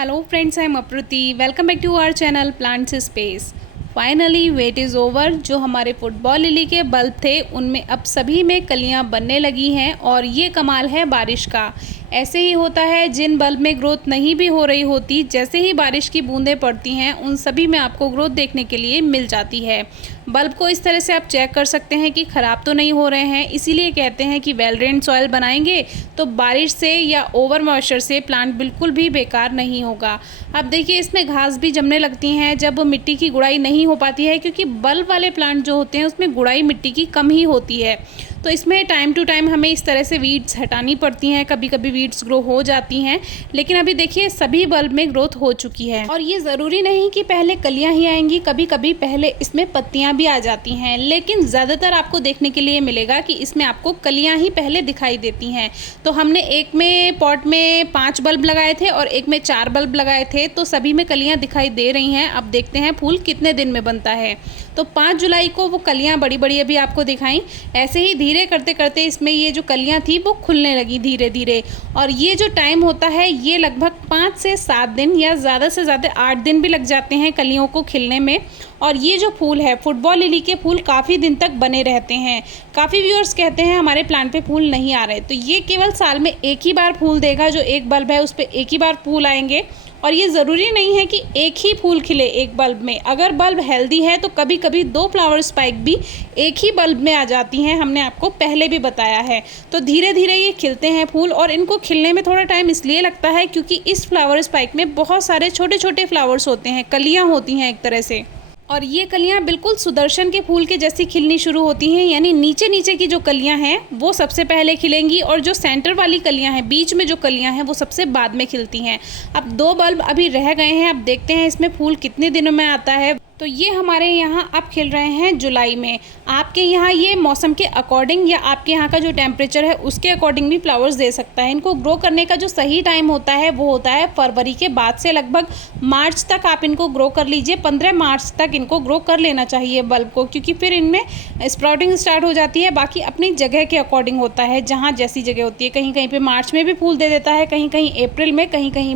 Hello friends, I am Apruti. Welcome back to our channel Plants Space. Finally wait is over. जो हमारे football lily के bulb थे उनमें अब सभी में कलियां बनने लगी हैं और ये कमाल है बारिश का। ऐसे ही होता है, जिन बल्ब में ग्रोथ नहीं भी हो रही होती, जैसे ही बारिश की बूंदें पड़ती हैं उन सभी में आपको ग्रोथ देखने के लिए मिल जाती है। बल्ब को इस तरह से आप चेक कर सकते हैं कि ख़राब तो नहीं हो रहे हैं। इसीलिए कहते हैं कि वेल ड्रेन्ड सॉइल बनाएंगे तो बारिश से या ओवर मॉइस्चर से प्लांट बिल्कुल भी बेकार नहीं होगा। अब देखिए, इसमें घास भी जमने लगती हैं जब मिट्टी की गुड़ाई नहीं हो पाती है, क्योंकि बल्ब वाले प्लांट जो होते हैं उसमें गुड़ाई मिट्टी की कम ही होती है। तो इसमें टाइम टू टाइम हमें इस तरह से वीड्स हटानी पड़ती हैं। कभी कभी वीड्स ग्रो हो जाती हैं, लेकिन अभी देखिए सभी बल्ब में ग्रोथ हो चुकी है। और ये ज़रूरी नहीं कि पहले कलियां ही आएंगी, कभी कभी पहले इसमें पत्तियां भी आ जाती हैं, लेकिन ज़्यादातर आपको देखने के लिए मिलेगा कि इसमें आपको कलियां ही पहले दिखाई देती हैं। तो हमने एक में पॉट में 5 बल्ब लगाए थे और एक में 4 बल्ब लगाए थे, तो सभी में कलियां दिखाई दे रही हैं। अब देखते हैं फूल कितने दिन में बनता है। तो 5 जुलाई को वो कलियां बड़ी बड़ी अभी आपको दिखाई। ऐसे ही धीरे करते करते इसमें ये जो कलियां थी वो खुलने लगी धीरे धीरे। और ये जो टाइम होता है ये लगभग 5 से 7 दिन या ज़्यादा से ज़्यादा 8 दिन भी लग जाते हैं कलियों को खिलने में। और ये जो फूल है, फुटबॉल लिली के फूल काफ़ी दिन तक बने रहते हैं। काफ़ी व्यूअर्स कहते हैं हमारे प्लांट पे फूल नहीं आ रहे, तो ये केवल साल में एक ही बार फूल देगा। जो एक बल्ब है उस पर एक ही बार फूल आएंगे। और ये ज़रूरी नहीं है कि एक ही फूल खिले एक बल्ब में। अगर बल्ब हेल्दी है तो कभी कभी 2 फ्लावर स्पाइक भी एक ही बल्ब में आ जाती हैं, हमने आपको पहले भी बताया है। तो धीरे धीरे ये खिलते हैं फूल, और इनको खिलने में थोड़ा टाइम इसलिए लगता है क्योंकि इस फ्लावर स्पाइक में बहुत सारे छोटे छोटे फ्लावर्स होते हैं, कलियाँ होती हैं एक तरह से। और ये कलियां बिल्कुल सुदर्शन के फूल के जैसी खिलनी शुरू होती हैं, यानी नीचे नीचे की जो कलियां हैं वो सबसे पहले खिलेंगी, और जो सेंटर वाली कलियां हैं, बीच में जो कलियां हैं, वो सबसे बाद में खिलती हैं। अब 2 बल्ब अभी रह गए हैं। अब देखते हैं इसमें फूल कितने दिनों में आता है। तो ये हमारे यहाँ अब खिल रहे हैं जुलाई में। आपके यहाँ ये मौसम के अकॉर्डिंग या आपके यहाँ का जो टेम्परेचर है उसके अकॉर्डिंग भी फ्लावर्स दे सकता है। इनको ग्रो करने का जो सही टाइम होता है वो होता है फरवरी के बाद से लगभग मार्च तक आप इनको ग्रो कर लीजिए। 15 मार्च तक इनको ग्रो कर लेना चाहिए बल्ब को, क्योंकि फिर इनमें स्प्राउटिंग स्टार्ट हो जाती है। बाकी अपनी जगह के अकॉर्डिंग होता है, जहाँ जैसी जगह होती है। कहीं कहीं पे मार्च में भी फूल दे देता है, कहीं कहीं अप्रैल में, कहीं कहीं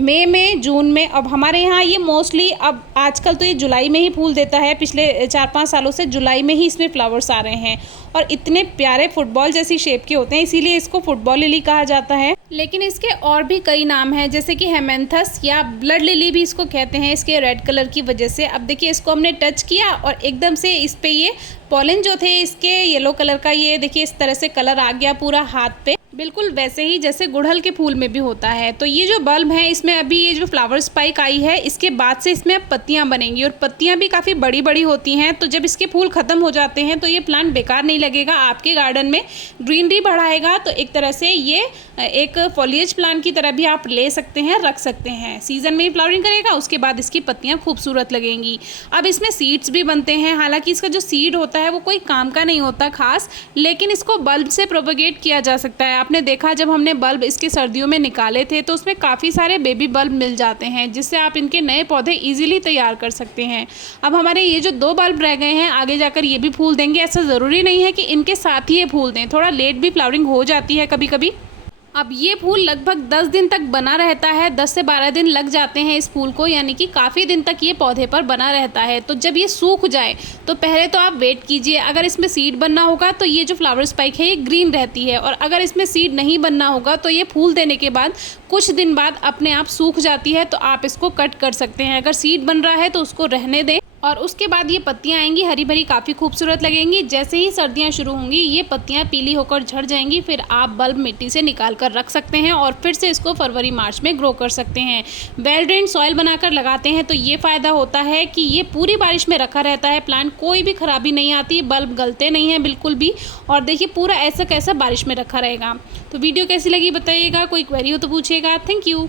मई में, जून में। अब हमारे यहाँ ये मोस्टली अब आजकल तो ये जुलाई में ही फूल देता है। पिछले 4-5 सालों से जुलाई में ही इसमें फ्लावर्स आ रहे हैं, और इतने प्यारे फुटबॉल जैसी शेप के होते हैं, इसीलिए इसको फुटबॉल लिली कहा जाता है। लेकिन इसके और भी कई नाम हैं, जैसे कि हेमेंथस या ब्लड लिली भी इसको कहते हैं, इसके रेड कलर की वजह से। अब देखिए, इसको हमने टच किया और एकदम से इस पे ये पॉलन जो थे इसके येलो कलर का, ये देखिए इस तरह से कलर आ गया पूरा हाथ पे, बिल्कुल वैसे ही जैसे गुड़हल के फूल में भी होता है। तो ये जो बल्ब है इसमें अभी ये जो फ्लावर स्पाइक आई है, इसके बाद से इसमें अब पत्तियां बनेंगी, और पत्तियां भी काफ़ी बड़ी बड़ी होती हैं। तो जब इसके फूल ख़त्म हो जाते हैं तो ये प्लांट बेकार नहीं लगेगा, आपके गार्डन में ग्रीनरी बढ़ाएगा। तो एक तरह से ये एक फॉलिएज प्लांट की तरह भी आप ले सकते हैं, रख सकते हैं। सीजन में ही फ्लावरिंग करेगा, उसके बाद इसकी पत्तियां खूबसूरत लगेंगी। अब इसमें सीड्स भी बनते हैं। हालांकि इसका जो सीड होता है वो कोई काम का नहीं होता खास, लेकिन इसको बल्ब से प्रोपगेट किया जा सकता है। आपने देखा जब हमने बल्ब इसके सर्दियों में निकाले थे तो उसमें काफ़ी सारे बेबी बल्ब मिल जाते हैं, जिससे आप इनके नए पौधे ईजिली तैयार कर सकते हैं। अब हमारे ये जो 2 बल्ब रह गए हैं, आगे जाकर ये भी फूल देंगे। ऐसा ज़रूरी नहीं है कि इनके साथ ही ये फूल दें, थोड़ा लेट भी फ्लावरिंग हो जाती है कभी कभी। अब ये फूल लगभग 10 दिन तक बना रहता है, 10 से 12 दिन लग जाते हैं इस फूल को, यानी कि काफ़ी दिन तक ये पौधे पर बना रहता है। तो जब ये सूख जाए तो पहले तो आप वेट कीजिए। अगर इसमें सीड बनना होगा तो ये जो फ्लावर स्पाइक है ये ग्रीन रहती है, और अगर इसमें सीड नहीं बनना होगा तो ये फूल देने के बाद कुछ दिन बाद अपने आप सूख जाती है। तो आप इसको कट कर सकते हैं। अगर सीड बन रहा है तो उसको रहने दें, और उसके बाद ये पत्तियां आएंगी हरी भरी, काफ़ी खूबसूरत लगेंगी। जैसे ही सर्दियां शुरू होंगी ये पत्तियां पीली होकर झड़ जाएंगी, फिर आप बल्ब मिट्टी से निकाल कर रख सकते हैं और फिर से इसको फरवरी मार्च में ग्रो कर सकते हैं। वेल ड्रेन्ड सॉइल बनाकर लगाते हैं तो ये फ़ायदा होता है कि ये पूरी बारिश में रखा रहता है प्लांट, कोई भी खराबी नहीं आती, बल्ब गलते नहीं हैं बिल्कुल भी। और देखिए पूरा ऐसा कैसा बारिश में रखा रहेगा। तो वीडियो कैसी लगी बताइएगा, कोई क्वेरी हो तो पूछिएगा। Thank you.